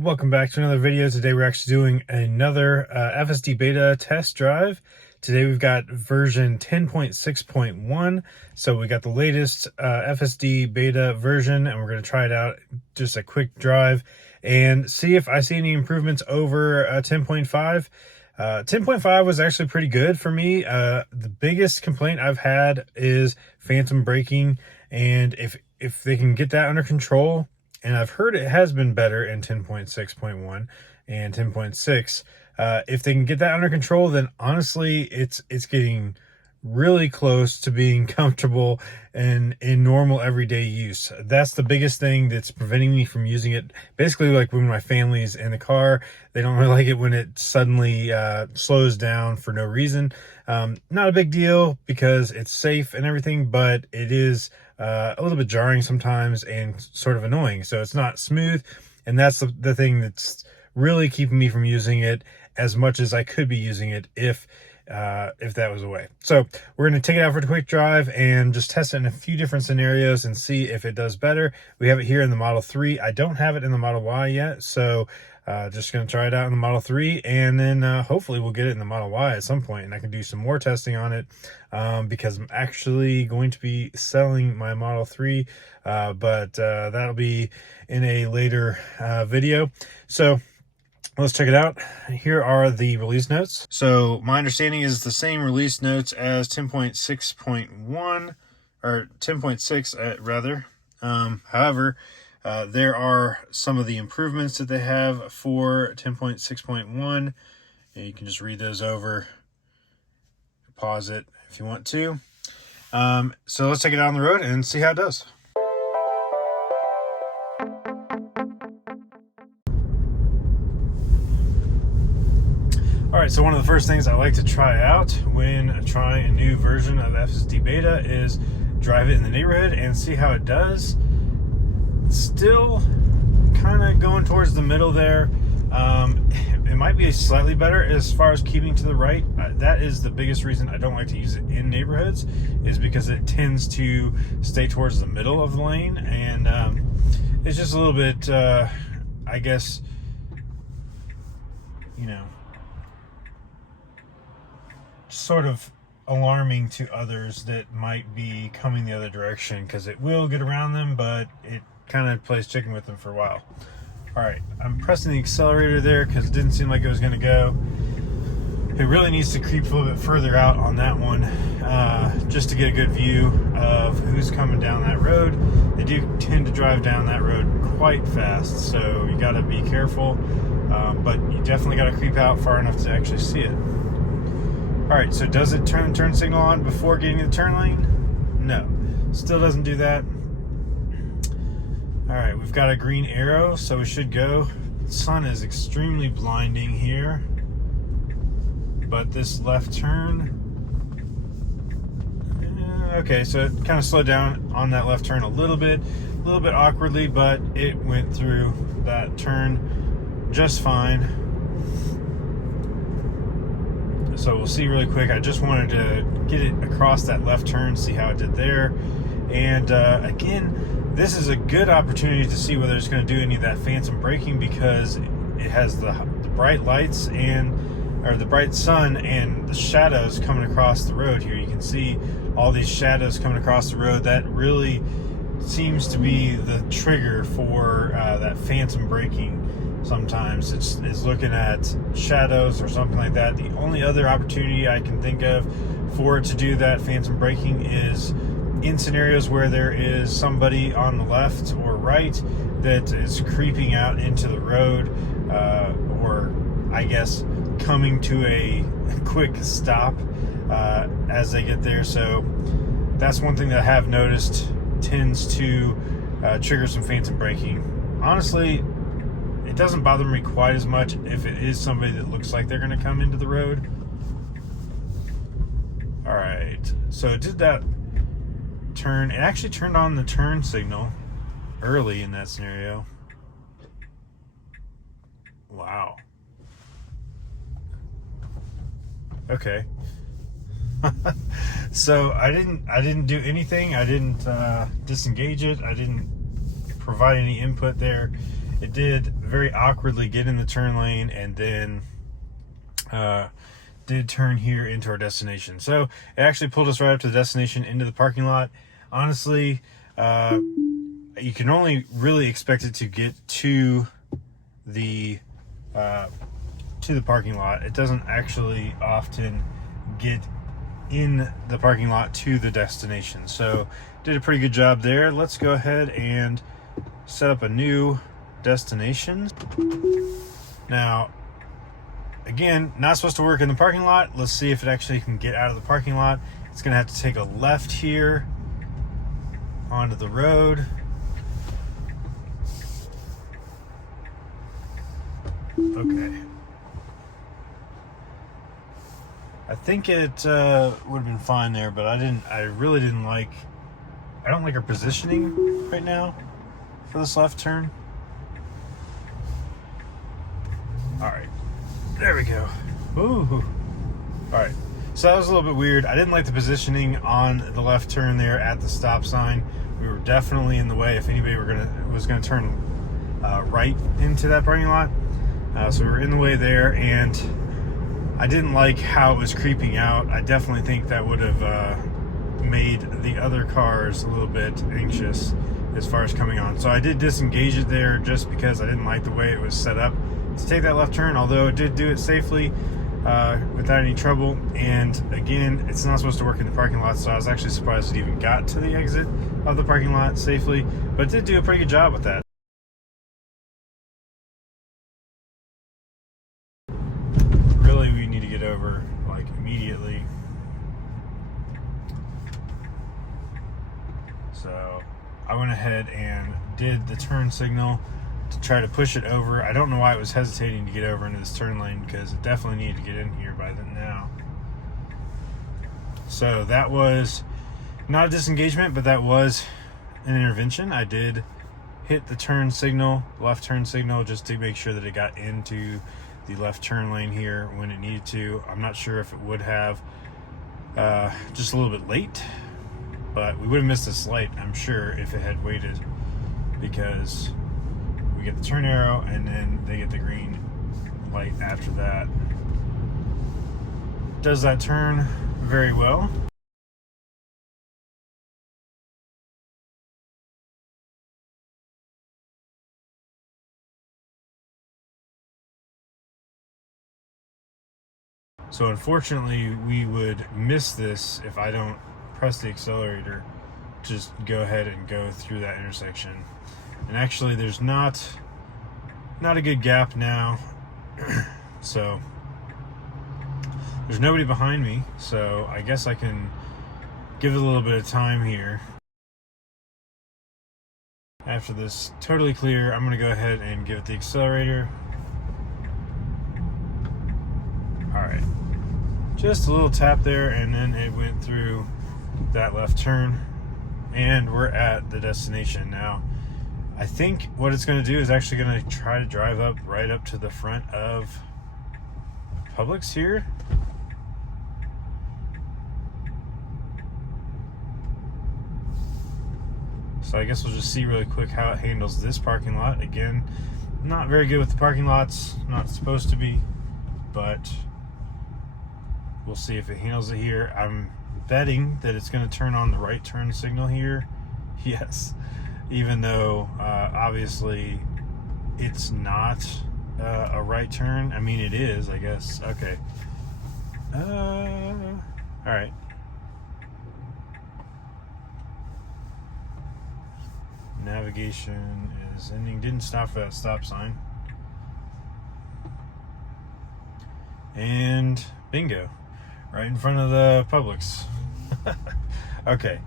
Welcome back to another video. Today we're actually doing another FSD Beta test drive. Today we've got version 10.6.1. So we got the latest FSD Beta version, and we're going to try it out, just a quick drive, and see if I see any improvements over 10.5. 10.5 was actually pretty good for me. The biggest complaint I've had is phantom braking, and if they can get that under control, and I've heard it has been better in 10.6.1 and 10.6. If they can get that under control, then honestly, it's getting really close to being comfortable and in normal everyday use. That's the biggest thing that's preventing me from using it. Basically, like when my family's in the car, they don't really like it when it suddenly slows down for no reason. Not a big deal because it's safe and everything, but it is a little bit jarring sometimes and sort of annoying. So it's not smooth, and that's the thing that's really keeping me from using it as much as I could be using it if that was away. So we're going to take it out for a quick drive and just test it in a few different scenarios and see if it does better. We have it here in the Model 3. I don't have it in the Model Y yet, so just going to try it out in the Model 3, and then hopefully we'll get it in the Model Y at some point, and I can do some more testing on it because I'm actually going to be selling my Model 3, but that'll be in a later video. So let's check it out. Here are the release notes. So my understanding is the same release notes as 10.6.1 or 10.6 rather. However, there are some of the improvements that they have for 10.6.1. You can just read those over, pause it if you want to. So let's take it out on the road and see how it does. All right, so one of the first things I like to try out when trying a new version of FSD Beta is drive it in the neighborhood and see how it does. Still kind of going towards the middle there. It might be slightly better as far as keeping to the right. That is the biggest reason I don't like to use it in neighborhoods, is because it tends to stay towards the middle of the lane, and it's just a little bit, I guess, you know, sort of alarming to others that might be coming the other direction, because it will get around them, but it kind of plays chicken with them for a while. All right, I'm pressing the accelerator there because it didn't seem like it was going to go. It really needs to creep a little bit further out on that one, just to get a good view of who's coming down that road. They do tend to drive down that road quite fast, so you got to be careful, but you definitely got to creep out far enough to actually see it. All right, so does it turn signal on before getting to the turn lane? No, still doesn't do that. All right, we've got a green arrow, so we should go. The sun is extremely blinding here, but this left turn, okay, so it kind of slowed down on that left turn a little bit awkwardly, but it went through that turn just fine. So we'll see really quick. I just wanted to get it across that left turn, see how it did there. And again, this is a good opportunity to see whether it's going to do any of that phantom braking, because it has the bright lights or the bright sun and the shadows coming across the road here. You can see all these shadows coming across the road. That really seems to be the trigger for that phantom braking. Sometimes it's looking at shadows or something like that. The only other opportunity I can think of for it to do that phantom braking is in scenarios where there is somebody on the left or right that is creeping out into the road, or I guess coming to a quick stop as they get there. So that's one thing that I have noticed tends to trigger some phantom braking. Honestly, it doesn't bother me quite as much if it is somebody that looks like they're going to come into the road. All right, so it did that turn. It actually turned on the turn signal early in that scenario. Wow. Okay. So I didn't do anything. I didn't disengage it. I didn't provide any input there. it did very awkwardly get in the turn lane and then did turn here into our destination. So it actually pulled us right up to the destination into the parking lot. Honestly, you can only really expect it to get to the parking lot. It doesn't actually often get in the parking lot to the destination. So did a pretty good job there. Let's go ahead and set up a new destination. Now, again, not supposed to work in the parking lot. Let's see if it actually can get out of the parking lot. It's gonna have to take a left here onto the road. Okay. I think it would have been fine there, but I really didn't like, I don't like our positioning right now for this left turn. All right, there we go. Ooh. All right, so that was a little bit weird. I didn't like the positioning on the left turn there at the stop sign. We were definitely in the way if anybody was gonna turn right into that parking lot. So we were in the way there, and I didn't like how it was creeping out. I definitely think that would have made the other cars a little bit anxious as far as coming on. So I did disengage it there just because I didn't like the way it was set up to take that left turn, although it did do it safely without any trouble. And again, it's not supposed to work in the parking lot, so I was actually surprised it even got to the exit of the parking lot safely, but it did do a pretty good job with that. Really, we need to get over like immediately. So I went ahead and did the turn signal to try to push it over. I don't know why it was hesitating to get over into this turn lane, because it definitely needed to get in here by then now. So that was not a disengagement, but that was an intervention. I did hit the turn signal, left turn signal, just to make sure that it got into the left turn lane here when it needed to. I'm not sure if it would have just a little bit late, but we would have missed this light, I'm sure, if it had waited, because we get the turn arrow and then they get the green light after that. Does that turn very well. So unfortunately, we would miss this if I don't press the accelerator. Just go ahead and go through that intersection. And actually, there's not a good gap now. So there's nobody behind me, so I guess I can give it a little bit of time here. After this totally clear, I'm gonna go ahead and give it the accelerator. All right, just a little tap there, and then it went through that left turn, and we're at the destination now. I think what it's going to do is actually going to try to drive up right up to the front of Publix here. So I guess we'll just see really quick how it handles this parking lot. Again, not very good with the parking lots, not supposed to be, but we'll see if it handles it here. I'm betting that it's going to turn on the right turn signal here. Yes, even though obviously it's not a right turn. I mean, it is, I guess. Okay. All right. Navigation is ending. Didn't stop for that stop sign. And bingo. Right in front of the Publix. Okay.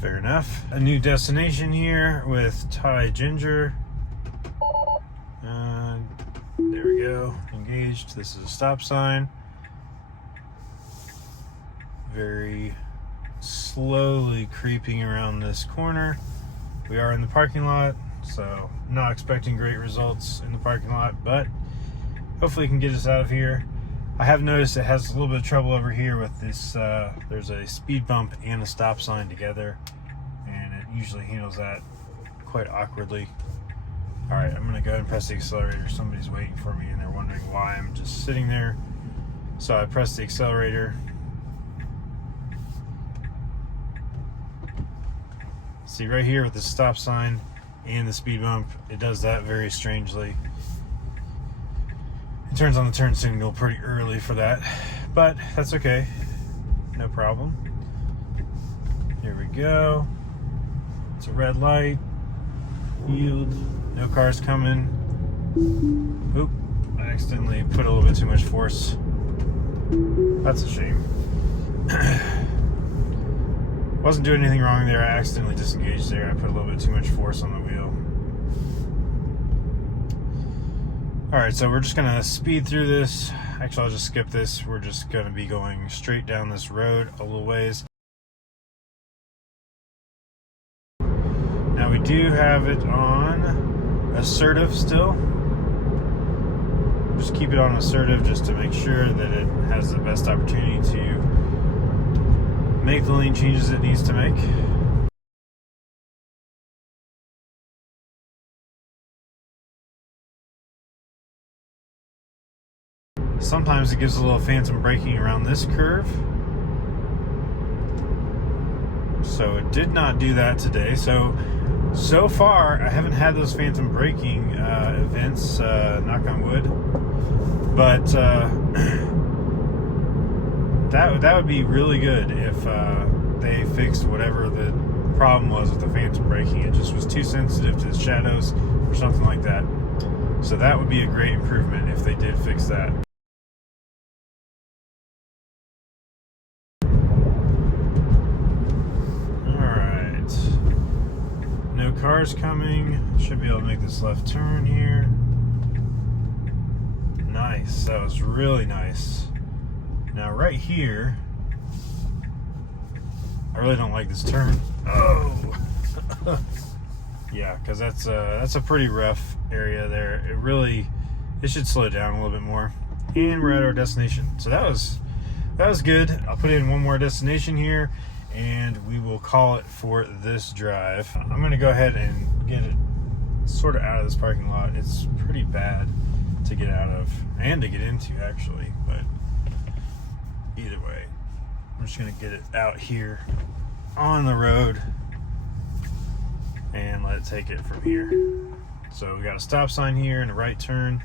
Fair enough. A new destination here with Thai Ginger. There we go. Engaged. This is a stop sign. Very slowly creeping around this corner. We are in the parking lot, so not expecting great results in the parking lot, but hopefully it can get us out of here. I have noticed it has a little bit of trouble over here with this. There's a speed bump and a stop sign together, and it usually handles that quite awkwardly. All right, I'm gonna go ahead and press the accelerator. Somebody's waiting for me and they're wondering why I'm just sitting there. So I press the accelerator. See right here with the stop sign and the speed bump, it does that very strangely. It turns on the turn signal pretty early for that, but that's okay, no problem. Here we go. It's a red light. Yield. No cars coming. Oop, I accidentally put a little bit too much force. That's a shame. Wasn't doing anything wrong there. I accidentally disengaged there. I put a little bit too much force on the wheel. Alright, so we're just going to speed through this. Actually, I'll just skip this. We're just going to be going straight down this road a little ways. Now we do have it on assertive still. Just keep it on assertive just to make sure that it has the best opportunity to make the lane changes it needs to make. Sometimes it gives a little phantom braking around this curve. So it did not do that today. So far, I haven't had those phantom braking events, knock on wood. But that would be really good if they fixed whatever the problem was with the phantom braking. It just was too sensitive to the shadows or something like that. So that would be a great improvement if they did fix that. No cars coming. Should be able to make this left turn here. Nice. That was really nice. Now right here, I really don't like this turn. Oh, yeah, because that's a pretty rough area there. It should slow down a little bit more. And we're at our destination. So that was good. I'll put in one more destination here, and we will call it for this drive. I'm going to go ahead and get it sort of out of this parking lot. It's pretty bad to get out of and to get into, actually, but either way, I'm just going to get it out here on the road and let it take it from here. So we got a stop sign here and a right turn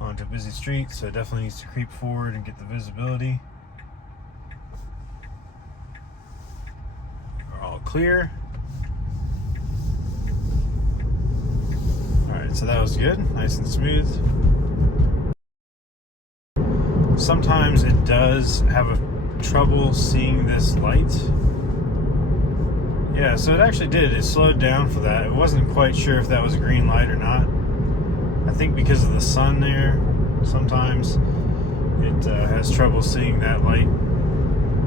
onto a busy street, so it definitely needs to creep forward and get the visibility. All clear. Alright, so that was good, nice and smooth. Sometimes it does have a trouble seeing this light. Yeah, so it actually did. It slowed down for that. It wasn't quite sure if that was a green light or not. I think because of the sun there, sometimes it has trouble seeing that light.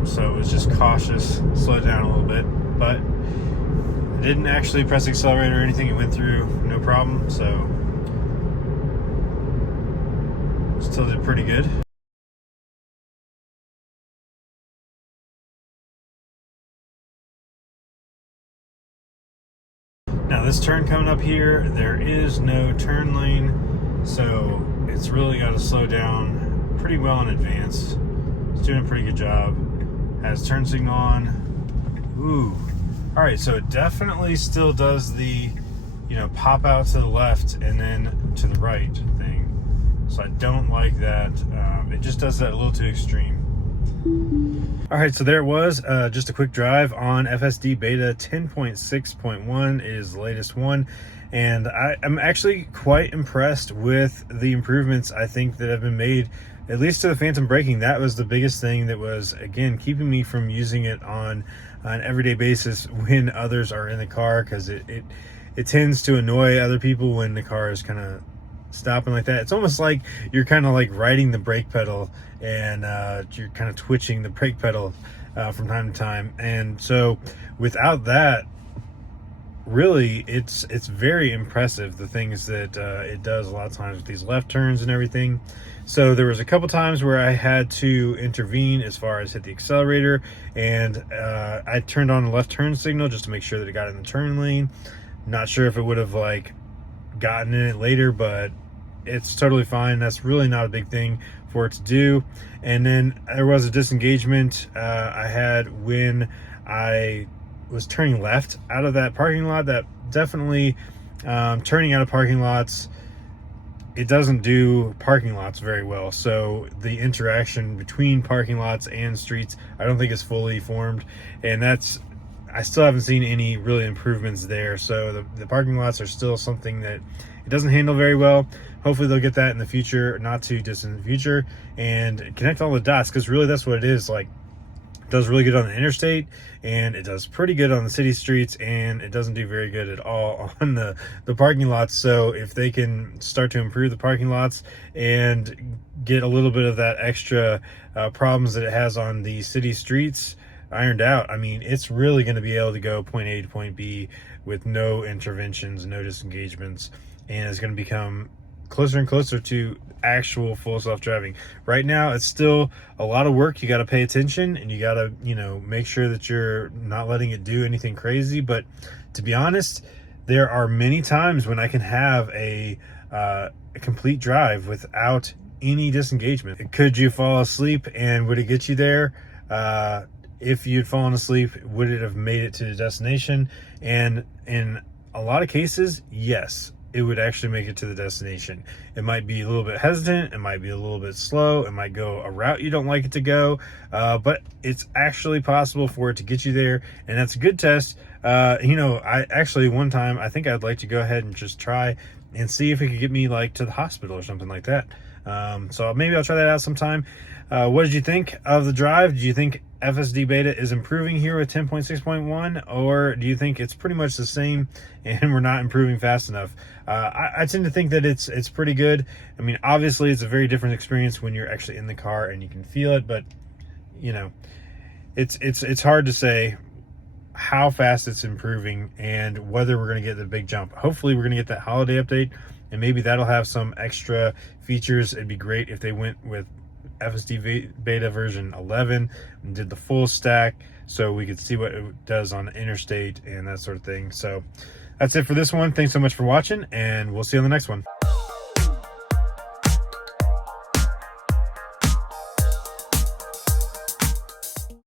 So it was just cautious, slowed down a little bit. But I didn't actually press the accelerator or anything. It went through no problem. So still did pretty good. Now this turn coming up here, there is no turn lane, so it's really got to slow down pretty well in advance. It's doing a pretty good job. Has turn signal on. Ooh. Alright, so it definitely still does the, pop out to the left and then to the right thing. So I don't like that. It just does that a little too extreme. Alright, so there it was, just a quick drive on FSD Beta 10.6.1 is the latest one, and I'm actually quite impressed with the improvements I think that have been made, at least to the phantom braking. That was the biggest thing that was, again, keeping me from using it on an everyday basis when others are in the car, because it tends to annoy other people when the car is kind of stopping like that. It's almost like you're kind of like riding the brake pedal, and you're kind of twitching the brake pedal from time to time. And so without that, really it's very impressive, the things that it does a lot of times with these left turns and everything. So there was a couple times where I had to intervene as far as hit the accelerator, and I turned on the left turn signal just to make sure that it got in the turn lane. Not sure if it would have gotten in it later, but it's totally fine. That's really not a big thing for it to do. And then there was a disengagement I had when I was turning left out of that parking lot. That definitely, turning out of parking lots, it doesn't do parking lots very well. So the interaction between parking lots and streets, I don't think is fully formed. And I still haven't seen any really improvements there. So the parking lots are still something that it doesn't handle very well. Hopefully they'll get that in the future, not too distant future, and connect all the dots, because really that's what it is. Like, it does really good on the interstate, and it does pretty good on the city streets, and it doesn't do very good at all on the parking lots. So if they can start to improve the parking lots and get a little bit of that extra problems that it has on the city streets ironed out, I mean, it's really going to be able to go point A to point B with no interventions, no disengagements, and it's going to become closer and closer to actual full self-driving. Right now, it's still a lot of work. You got to pay attention, and you got to, make sure that you're not letting it do anything crazy. But to be honest, there are many times when I can have a complete drive without any disengagement. Could you fall asleep, and would it get you there? If you'd fallen asleep, would it have made it to the destination? And in a lot of cases, yes, it would actually make it to the destination. It might be a little bit hesitant, it might be a little bit slow, it might go a route you don't like it to go, but it's actually possible for it to get you there, and that's a good test. I actually, one time, I think I'd like to go ahead and just try and see if it could get me like to the hospital or something like that. So maybe I'll try that out sometime. What did you think of the drive? Do you think FSD Beta is improving here with 10.6.1, or do you think it's pretty much the same and we're not improving fast enough? I tend to think that it's pretty good. I mean, obviously it's a very different experience when you're actually in the car and you can feel it, but it's hard to say how fast it's improving and whether we're going to get the big jump. Hopefully we're going to get that holiday update, and maybe that'll have some extra features. It'd be great if they went with FSD Beta version 11 and did the full stack, so we could see what it does on the interstate and that sort of thing. So that's it for this one. Thanks so much for watching, and we'll see you on the next one.